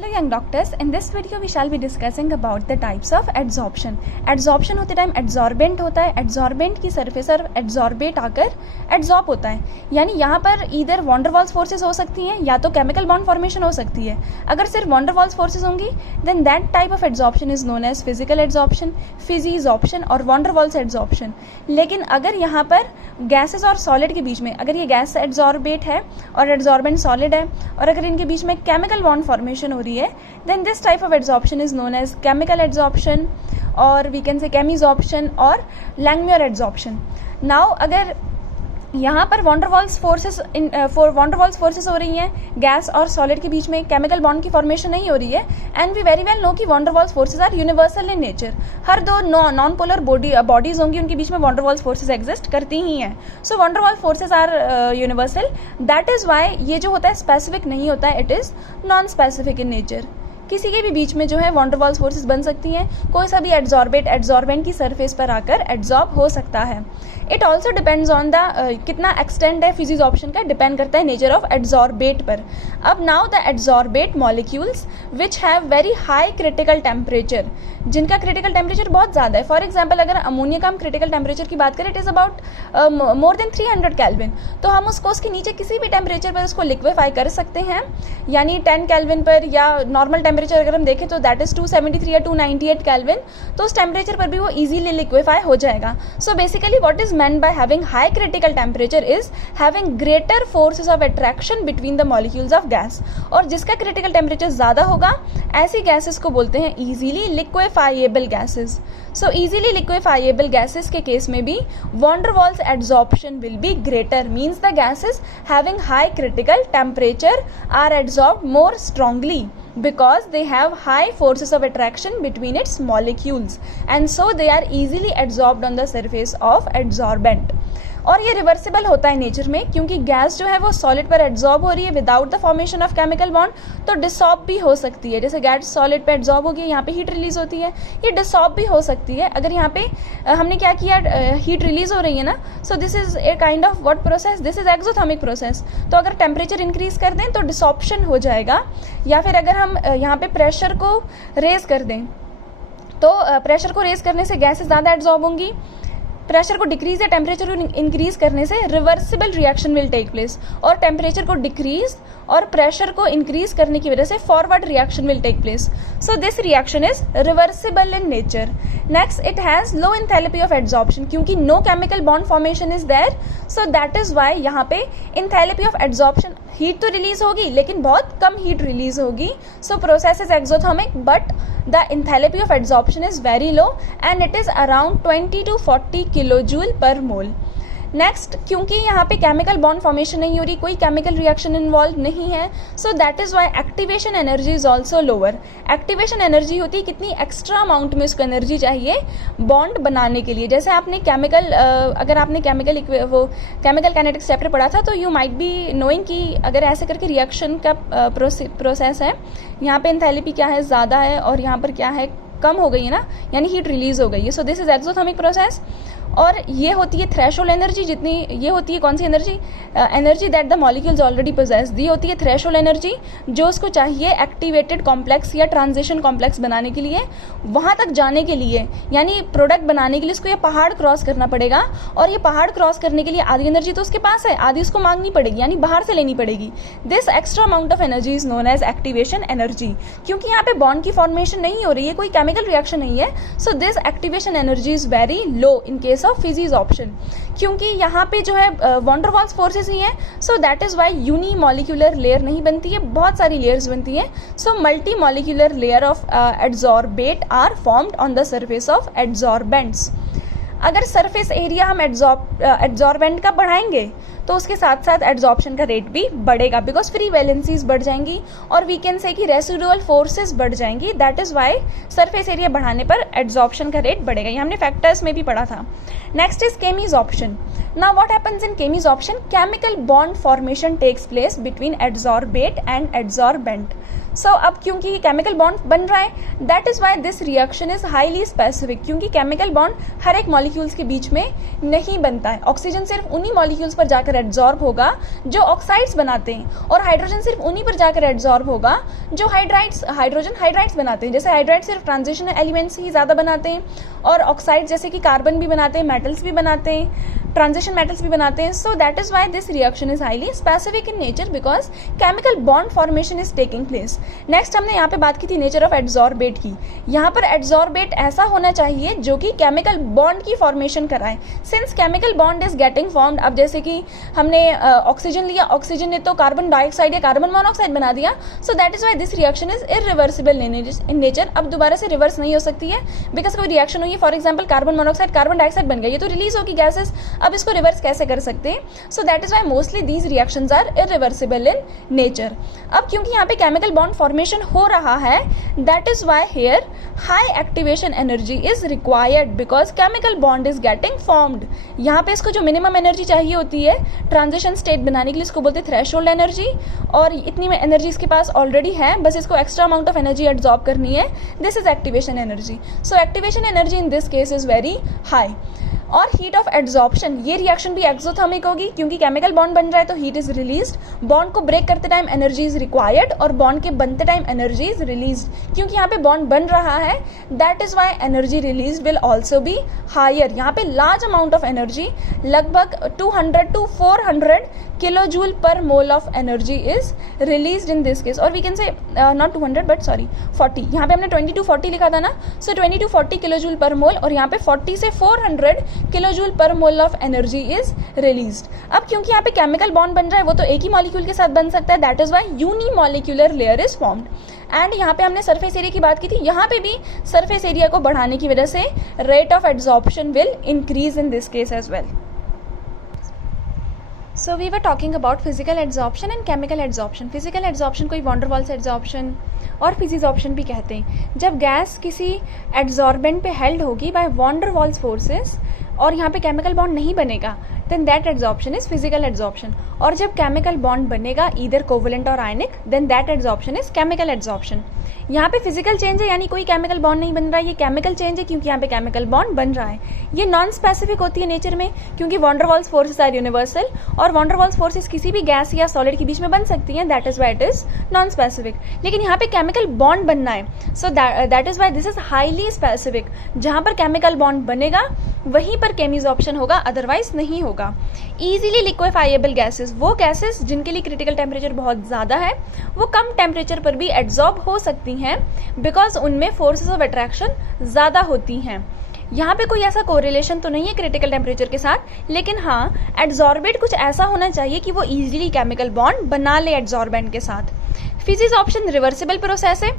Hello young doctors, in this video we shall be discussing about the types of adsorption. Adsorption होते time adsorbent होता है, adsorbent की surface और adsorbate आकर adsorb होता है, यानी यहाँ पर either van der Waals forces हो सकती हैं या तो chemical bond formation हो सकती है. अगर सिर्फ van der Waals forces होंगी then that type of adsorption is known as physical adsorption, physisorption और van der Waals adsorption. लेकिन अगर यहाँ पर गैसेस और सॉलिड के बीच में, अगर ये गैस एड्जॉर्बेट है और एड्जॉर्बेंट सॉलिड है और अगर इनके बीच में केमिकल बॉन्ड फॉर्मेशन हो रही है, then this type of adsorption is known as chemical adsorption और वी कैन से केमिजॉर्प्शन और लैंगम्यूर एड्जॉर्प्शन. नाउ अगर यहाँ पर van der Waals फोर्सेस हो रही हैं गैस और सॉलिड के बीच में, केमिकल बॉन्ड की फॉर्मेशन नहीं हो रही है, and we very well know कि van der Waals forces are universal in nature. हर दो नॉन पोलर बॉडीज होंगी, उनके बीच में van der Waals forces exist करती ही हैं. So van der Waals forces are universal. That is why ये जो होता है स्पेसिफिक नहीं होता है, it is non specific in nature. किसी के भी बीच में जो है van der Waals फोर्सेस बन सकती हैं. कोई सा भी एड्जॉर्बेंट की सरफेस पर आकर एड्जॉर्ब हो सकता है. It also depends on the कितना एक्सटेंड है फिजिसॉर्प्शन का, डिपेंड करता है नेचर ऑफ एड्जॉर्बेट पर. अब now the adsorbate molecules which have very high critical temperature, जिनका क्रिटिकल टेम्परेचर बहुत ज़्यादा है. फॉर एग्जाम्पल अगर अमोनिया का हम क्रिटिकल टेम्परेचर की बात करें, it is about more than 300 kelvin, तो हम उसको उसके नीचे किसी भी टेम्परेचर पर उसको लिक्विफाई कर सकते हैं. यानी 10 केल्विन पर या नॉर्मल टेम्परेचर अगर हम देखें तो दैट इज़ 273 या 298 केल्विन, तो उस टेम्परेचर पर भी वो ईजिली लिक्विफाई हो जाएगा. So basically what is meant by having high critical temperature is having greater forces of attraction between the molecules of gas. और जिसका critical temperature ज़्यादा होगा, ऐसी gases को बोलते हैं easily liquefiable gases. So easily liquefiable gases के case में भी van der Waals adsorption will be greater, means the gases having high critical temperature are adsorbed more strongly because they have high forces of attraction between its molecules and so they are easily adsorbed on the surface of adsorbent. और ये reversible होता है nature में, क्योंकि gas जो है वो solid पर एड्जॉर्ब हो रही है without the formation of chemical bond, तो डिसॉल्व भी हो सकती है. जैसे गैस सॉलिड पर एड्जॉर्ब होगी, यहाँ पे हीट रिलीज होती है, ये डिसॉल्व भी हो सकती है. अगर यहाँ पे हमने क्या किया, हीट रिलीज हो रही है ना, so this is a kind of what process, this is exothermic process. तो अगर टेम्परेचर इंक्रीज कर दें तो डिसॉप्शन हो जाएगा, या फिर अगर हम यहाँ पे प्रेशर को रेज कर दें तो प्रेशर को रेज करने से गैसेस ज़्यादा एड्जॉर्ब होंगी. प्रेशर को डिक्रीज या टेम्परेचर को इंक्रीज करने से reversible reaction will take place, और टेम्परेचर को डिक्रीज और प्रेशर को इंक्रीज करने की वजह से forward reaction will take place. So this reaction is reversible in nature. Next, it has low enthalpy of adsorption, क्योंकि no chemical bond formation is there, so that is why यहाँ पे enthalpy of adsorption, heat तो release होगी लेकिन बहुत कम heat release होगी. So process is exothermic but the enthalpy of adsorption is very low and it is around 20 to 40 kilojoule per mole. Next, क्योंकि यहाँ पे केमिकल बॉन्ड फॉर्मेशन नहीं हो रही, कोई केमिकल रिएक्शन इन्वॉल्व नहीं है, so that is why activation energy is also lower. Activation energy होती है कितनी, एक्स्ट्रा अमाउंट में उसको एनर्जी चाहिए बॉन्ड बनाने के लिए. जैसे आपने केमिकल अगर आपने केमिकल काइनेटिक्स चैप्टर पढ़ा था तो यू माइट बी नोइंग कि अगर ऐसे करके रिएक्शन का प्रोसेस है, यहाँ पे एंथैल्पी क्या है, ज़्यादा है, और यहाँ पर क्या है, कम हो गई है ना, यानी हीट रिलीज हो गई है. So this is exothermic process. और ये होती है थ्रेशोल्ड एनर्जी, जितनी ये होती है कौन सी energy, energy that the molecules already possess. दी होती है थ्रेशोल्ड एनर्जी, जो उसको चाहिए एक्टिवेटेड कॉम्प्लेक्स या ट्रांजिशन कॉम्प्लेक्स बनाने के लिए. वहाँ तक जाने के लिए, यानी प्रोडक्ट बनाने के लिए उसको ये पहाड़ क्रॉस करना पड़ेगा, और ये पहाड़ क्रॉस करने के लिए आधी एनर्जी तो उसके पास है, आधी उसको मांगनी पड़ेगी, यानी बाहर से लेनी पड़ेगी. This extra amount of energy is known as activation energy. क्योंकि यहाँ पे बॉन्ड की फॉर्मेशन नहीं हो रही है, कोई केमिकल रिएक्शन नहीं है, so this activation energy is very low in case of physisorption. क्योंकि यहाँ पे जो है van der Waals फोर्सेस ही हैं, so that is why uni molecular layer नहीं बनती है, बहुत सारी लेयर्स बनती हैं. So multi molecular layer of adsorbate are formed on the surface of adsorbents. अगर सरफेस एरिया हम एड्जॉर्बेंट का बढ़ाएंगे तो उसके साथ साथ एड्जॉर्प्शन का रेट भी बढ़ेगा, बिकॉज फ्री वैलेंसीज बढ़ जाएंगी और वी कैन से कि रेसिडुअल फोर्सेस बढ़ जाएंगी. That is why surface area बढ़ाने पर एड्जॉर्प्शन का रेट बढ़ेगा. ये हमने फैक्टर्स में भी पढ़ा था. Next is chemisorption. Now what happens in chemisorption, chemical bond formation takes place between adsorbate and adsorbent. So अब क्योंकि केमिकल बॉन्ड बन रहा है, that is why this reaction is highly specific, क्योंकि केमिकल बॉन्ड हर एक मॉलिक्यूल्स के बीच में नहीं बनता है. ऑक्सीजन सिर्फ उन्हीं मॉलिक्यूल्स पर जाकर एड्जॉर्ब होगा जो ऑक्साइड्स बनाते हैं, और हाइड्रोजन सिर्फ उन्हीं पर जाकर एड्जॉर्ब होगा जो हाइड्रोजन हाइड्राइड्स बनाते हैं। जैसे हाइड्राइड सिर्फ ट्रांजिशन एलिमेंट्स ही ज़्यादा बनाते हैं, और ऑक्साइड जैसे कि कार्बन भी बनाते हैं, मेटल्स भी बनाते हैं, ट्रांजिशन मेटल्स भी बनाते हैं। So that is why this reaction is highly specific in nature because chemical bond formation is taking place. Next हमने यहाँ पे बात की थी नेचर ऑफ एड्जॉर्बेट की। यहाँ पर एड्जॉर्बेट ऐसा होना चाहिए जो कि केमिकल बॉन्ड की फॉर्मेशन कराए। Since chemical bond is getting formed, अब जैसे कि हमने ऑक्सीजन लिया, ऑक्सीजन ने तो कार्बन डाइऑक्साइड या कार्बन मोनोऑक्साइड बना दिया, सो that is why this reaction is irreversible in nature. अब दोबारा से रिवर्स नहीं हो सकती है बिकॉज कोई रिएक्शन हुई, for example carbon monoxide carbon dioxide बन गया, ये तो रिलीज होगी गैसेस, अब इसको रिवर्स कैसे कर सकते हैं? So that is why mostly these reactions are irreversible in nature. अब क्योंकि यहाँ पे केमिकल बॉन्ड फॉर्मेशन हो रहा है, that is why here high activation energy is required because chemical bond is getting formed. यहाँ पे इसको जो मिनिमम एनर्जी चाहिए होती है ट्रांजिशन स्टेट बनाने के लिए, इसको बोलते हैं थ्रेशोल्ड एनर्जी, और इतनी में एनर्जी इसके पास ऑलरेडी है, बस इसको extra amount of energy absorb करनी है। This is activation energy. So activation energy in this case is very high. और हीट ऑफ एड्जॉर्प्शन, ये रिएक्शन भी एक्सोथर्मिक होगी क्योंकि केमिकल बॉन्ड बन रहा है तो हीट इज रिलीज्ड। बॉन्ड को ब्रेक करते टाइम एनर्जी इज रिक्वायर्ड, और बॉन्ड के बनते टाइम एनर्जी इज रिलीज्ड। क्योंकि यहाँ पे बॉन्ड बन रहा है, that is why energy release will also be higher. यहाँ पे लार्ज अमाउंट ऑफ एनर्जी, लगभग 200 to 400 किलो जूल पर mole of energy is release in this case. और we can say not 200 but sorry 40, यहाँ पे हमने 20 to 40 लिखा था ना, सो 20 to 40 किलो जूल पर मोल, और यहाँ पे 40 से 400 किलो जूल पर mole of energy is released. अब क्योंकि यहाँ पे केमिकल बॉन्ड बन रहा है, वो तो एक ही मॉलिक्यूल के साथ बन सकता है, that is why unimolecular layer is formed. And यहाँ पे हमने सरफेस एरिया की बात की थी, यहाँ पे भी सरफेस एरिया को बढ़ाने की वजह से rate of adsorption will increase in this case as well. So we were talking about physical adsorption and chemical adsorption. Physical adsorption को वॉन डर वाल्स एड्जॉर्प्शन और फिजिजॉर्प्शन भी कहते हैं। जब गैस किसी एड्जॉर्बेंट पे हेल्ड होगी by van der Waals forces और यहाँ पे केमिकल बॉन्ड नहीं बनेगा, then that adsorption is physical adsorption. और जब केमिकल बॉन्ड बनेगा ईदर कोवलेंट और ionic, then that adsorption is chemical adsorption. यहाँ पे फिजिकल चेंज है, यानी कोई केमिकल बॉन्ड नहीं बन रहा है, ये केमिकल चेंज है क्योंकि यहाँ पे केमिकल बॉन्ड बन रहा है। ये नॉन स्पेसिफिक होती है नेचर में क्योंकि van der Waals forces are universal, और वॉन डर वाल्स फोर्सेस किसी भी गैस या सॉलिड के बीच में बन सकती हैं, that is why it is non specific. लेकिन यहाँ पे केमिकल बॉन्ड बनना है, so that is why this is highly specific. जहाँ पर केमिकल बॉन्ड बनेगा वहीं पर केमिजॉर्प्शन होगा, अदरवाइज नहीं होगा। इजीली लिक्विफाइएबल गैसेस, वो गैसेस जिनके लिए क्रिटिकल टेम्परेचर बहुत ज़्यादा है, वो कम टेम्परेचर पर भी एड्जॉर्ब हो सकती हैं बिकॉज उनमें फोर्सेस ऑफ अट्रैक्शन ज़्यादा होती हैं। यहाँ पे कोई ऐसा कोरिलेशन तो नहीं है क्रिटिकल टेम्परेचर के साथ, लेकिन हाँ एड्जॉर्बेट कुछ ऐसा होना चाहिए कि वो इजीली केमिकल बॉन्ड बना ले एड्जॉर्बेंट के साथ। फिजिजॉर्प्शन रिवर्सिबल प्रोसेस है,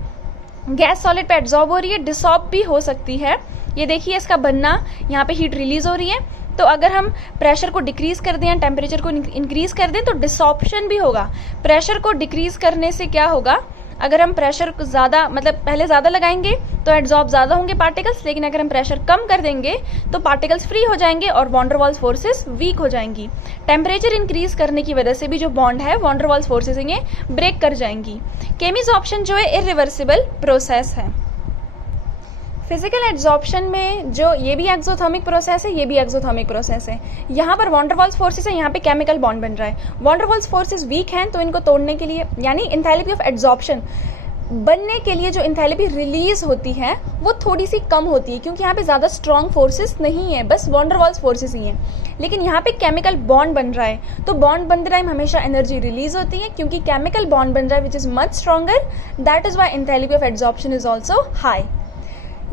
गैस सॉलिड पे एड्जॉर्ब हो रही है, डिसॉर्ब भी हो सकती है। ये देखिए इसका बनना, यहाँ पे हीट रिलीज हो रही है, तो अगर हम प्रेशर को डिक्रीज कर दें या टेम्परेचर को इंक्रीज कर दें तो डिसॉर्प्शन भी होगा। प्रेशर को डिक्रीज करने से क्या होगा, अगर हम प्रेशर ज़्यादा मतलब पहले ज़्यादा लगाएंगे तो एड्जॉर्ब ज़्यादा होंगे पार्टिकल्स, लेकिन अगर हम प्रेशर कम कर देंगे तो पार्टिकल्स फ्री हो जाएंगे और van der Waals forces week हो जाएंगी। टेम्परेचर इंक्रीज करने की वजह से भी जो बॉन्ड है वॉन डर वाल्स फोर्सेस ये ब्रेक कर जाएंगी। केमिजॉर्प्शन जो है इरिवर्सिबल प्रोसेस है। फिजिकल एड्जॉर्प्शन में जो ये भी एक्सोथर्मिक प्रोसेस है, ये भी एक्सोथर्मिक प्रोसेस है। यहाँ पर वॉन डर वाल्स फोर्सेस है, यहाँ पे केमिकल बॉन्ड बन रहा है। Von der Waals forces week हैं तो इनको तोड़ने के लिए, यानी इंथैल्पी ऑफ एड्जॉर्प्शन बनने के लिए जो इंथैल्पी रिलीज होती है वो थोड़ी सी कम होती है क्योंकि यहाँ पे ज़्यादा स्ट्रॉन्ग फोर्सेस नहीं है, बस वॉन डर वाल्स फोर्सेस ही हैं। लेकिन यहाँ पे केमिकल बॉन्ड बन रहा है तो बॉन्ड बनते टाइम हमेशा एनर्जी रिलीज होती है क्योंकि केमिकल बॉन्ड बन रहा है which is much stronger, that is why enthalpy of adsorption is also high.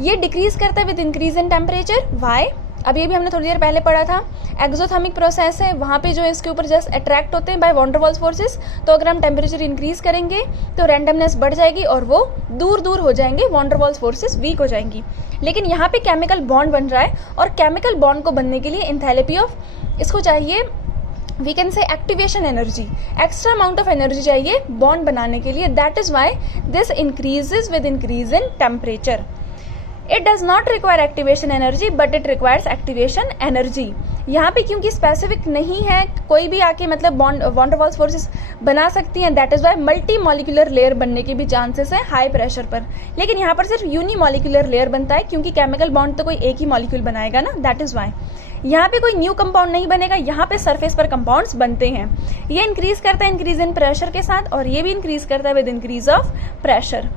ये डिक्रीज करता है with increase in temperature, why? अब ये भी हमने थोड़ी देर पहले पढ़ा था। एक्सोथर्मिक प्रोसेस है, वहाँ पे जो इसके ऊपर जस्ट अट्रैक्ट होते हैं by van der Waals forces, तो अगर हम टेम्परेचर इंक्रीज करेंगे तो रैंडमनेस बढ़ जाएगी और वो दूर दूर हो जाएंगे, von der Waals forces week हो जाएंगी। लेकिन यहाँ पे केमिकल बॉन्ड बन रहा है और केमिकल बॉन्ड को बनने के लिए इंथैल्पी ऑफ इसको चाहिए, we can say activation energy, extra amount of energy चाहिए बॉन्ड बनाने के लिए, that is why this increases with increase in temperature. It does not require activation energy, but it requires activation energy. यहाँ पे क्योंकि specific नहीं है, कोई भी आके मतलब वॉन डर वाल्स फोर्सेस बना सकती हैं, that is why multi molecular layer बनने के भी चांसेस है हाई प्रेशर पर। लेकिन यहाँ पर सिर्फ यूनी मॉलिक्यूलर लेयर बनता है क्योंकि केमिकल बॉन्ड तो कोई एक ही मॉलिक्यूल बनाएगा ना, दैट इज वाई। यहाँ पे कोई न्यू कंपाउंड नहीं बनेगा, यहाँ पे सरफेस पर कंपाउंड्स बनते हैं। ये इंक्रीज करता है इंक्रीज इन प्रेशर के साथ, और ये भी इंक्रीज करता है with increase of pressure.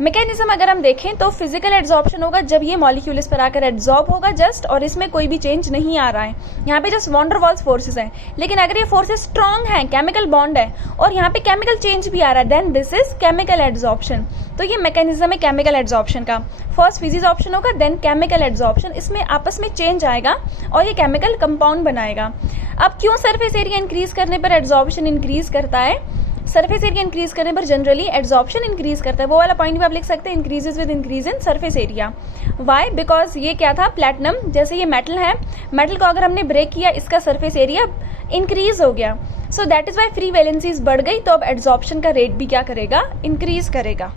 Mechanism अगर हम देखें तो फिजिकल एड्जॉर्प्शन होगा जब ये मॉलिक्यूल इस पर आकर एड्जॉर्ब होगा जस्ट, और इसमें कोई भी चेंज नहीं आ रहा है, यहाँ पे just van der Waals forces हैं। लेकिन अगर ये फोर्सेस स्ट्रॉन्ग हैं, केमिकल बॉन्ड है और यहाँ पे केमिकल चेंज भी आ रहा है, then this is chemical adsorption. तो ये मैकेनिज्म है केमिकल एड्जॉर्प्शन का। फर्स्ट फिजिक्स ऑप्शन होगा, देन केमिकल एड्जॉर्प्शन, इसमें आपस में चेंज आएगा और ये केमिकल कंपाउंड बनाएगा। अब क्यों सरफेस एरिया इंक्रीज करने पर एड्जॉर्प्शन इंक्रीज करता है? सरफेस एरिया इंक्रीज करने पर जनरली एड्जॉर्प्शन इंक्रीज करता है, वो वाला पॉइंट भी आप लिख सकते हैं, increases with increase in surface area. Why? Because ये क्या था, प्लैटिनम, जैसे ये मेटल है, मेटल को अगर हमने ब्रेक किया इसका सरफेस एरिया इंक्रीज हो गया, so that is why free valencies बढ़ गई, तो अब एड्जॉर्प्शन का रेट भी क्या करेगा, इंक्रीज करेगा।